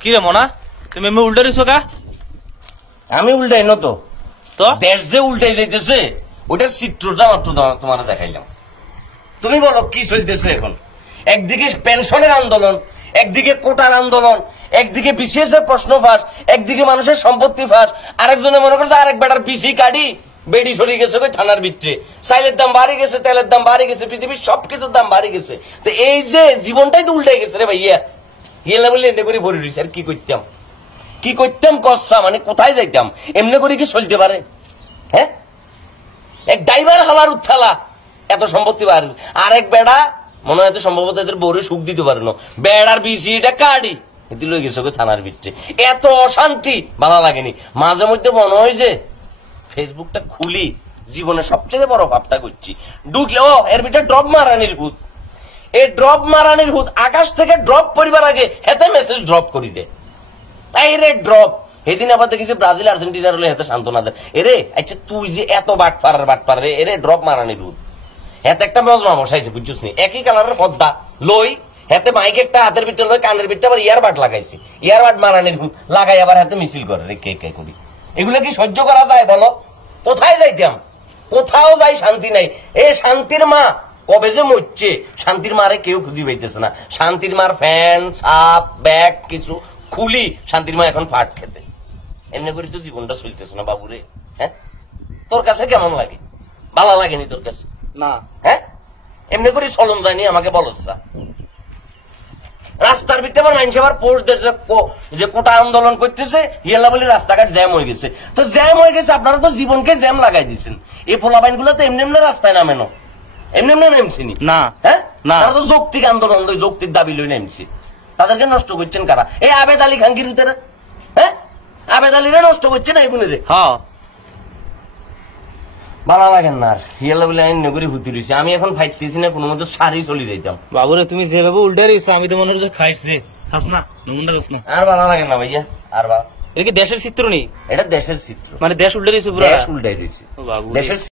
কি রে মনা, তুমি এমনি উল্টে দিছো কা? আমি উল্টাই ন তো, দেশ যে উল্টাই যাইতেছে ওইটার চিত্রটা মাত্র তোমার দেখাইলাম। তুমি বলো কি চলতেছে এখন? একদিকে পেনশনের আন্দোলন, একদিকে কোটার আন্দোলন, একদিকে বিসিএস এর প্রশ্ন ফাঁস, একদিকে মানুষের সম্পত্তি ফাঁস, আরেকজনে মনে করছে আরেক বেটার পিসি কাটি বেডি সরে গেছে ওই থানার ভিতরে, চাইলের দাম বাড়ি গেছে, তেলের দাম বাড়ি গেছে, পৃথিবীর সবকিছুর দাম বাড়ি গেছে। তো এই যে জীবনটাই তো উল্টাই গেছে রে ভাইয়া। গেলে বললে এমনি করে ভরে রয়েছে, আর কি করতাম কি করতাম কষা, মানে কোথায় যাইতাম? এমনি করে কি চলতে পারে? হ্যাঁ, এক ড্রাইভার হালার উত্থালা এত সম্পত্তি বার, আরেক বেড়া মনে হয় সম্ভবত এদের বউরে সুখ দিতে পারে না, বেড়ার বিসিটা কাটি দিল গেছে থানার ভিতরে। এত অশান্তি ভালো লাগেনি। মাঝে মধ্যে মনে হয় যে ফেসবুকটা খুলি, জীবনে সবচেয়ে বড় ভাবটা করছি, ঢুকলে ও এর ভিতরে ড্রপ মারানির ভূত। এই ড্রপ মারানির ভূত আকাশ থেকে ড্রপ পরিবার আগে হেতে মেসেজ ড্রপ করি দে, তাই রে ড্রপ। সেদিন আবার দেখি যে ব্রাজিল আর্জেন্টিনার হলে হেতে সান্ত্বনা দেয়, এরে আচ্ছা তুই যে এত বাটপার রে, এরে ড্রপ মারানির ভূত। হেতে একটা মজমা বসাইছে বুঝছিস নি, একই কালারের পদ্মা লই, হেতে মাইক একটা হাতের ভিতরে লই, কানের ভিতরে আবার ইয়ারবাড লাগাইছে, ইয়ারবাড মারানির ভূত লাগাই আবার হাতে মিছিল করে রে কে কে করি। এগুলো কি সহ্য করা যায় বলো? কোথায় যাইতাম? কোথাও যাই শান্তি নাই। এ শান্তির মা কবে যে মরছে, শান্তির মারে কেউ খুঁজে পাইতেছে না। শান্তির মার ফ্যান সাপ ব্যাগ কিছু খুলি, শান্তির মা এখন ফাট খেতে। এমনি করে তো জীবনটা চলতেছে না বাবুরে। হ্যাঁ, তোর কাছে কেমন লাগে? ভালো লাগেনি তোর কাছে? না। হ্যাঁ, এমনি করে চলন যায়নি, আমাকে বলছা। রাস্তার ভিতরে আবার মানুষ আবার পোস্ট দিয়েছে যে কোটা আন্দোলন করতেছে, হিয়ালা বলে রাস্তাঘাট জ্যাম হয়ে গেছে। তো জ্যাম হয়ে গেছে, আপনারা তো জীবনকে জ্যাম লাগাই দিচ্ছেন। এই ফলাবাইন গুলো তো এমনি এমনি রাস্তায় নামে না, এমনি এমনি নামছিনি না। হ্যাঁ, না, তারা তো যৌক্তিক আন্দোলন লই, যৌক্তিক দাবি লই নামছে। তাদেরকে নষ্ট করছেন কারা? এই আবেদ আলী খাঙ্কির ভিতরে। হ্যাঁ, আবেদ আলীরা নষ্ট করছে না এগুলো রে। হ্যাঁ, ভালো লাগেন না আর হিয়ালা বলে আইন নগরী ভুতি রয়েছে। আমি এখন ফাইতেছি না, কোনো মতো সারি চলে যাইতাম। বাবুরে তুমি যেভাবে উল্টে দিছো আমি তো মনে হচ্ছে খাইছে, খাস না নুনটা খাস না। আর ভালো লাগে না ভাইয়া, আর ভালো। এটা কি দেশের চিত্র নেই? এটা দেশের চিত্র, মানে দেশ উল্টে দিয়েছে পুরো, দেশ উল্টাই দিয়েছে বাবু দেশের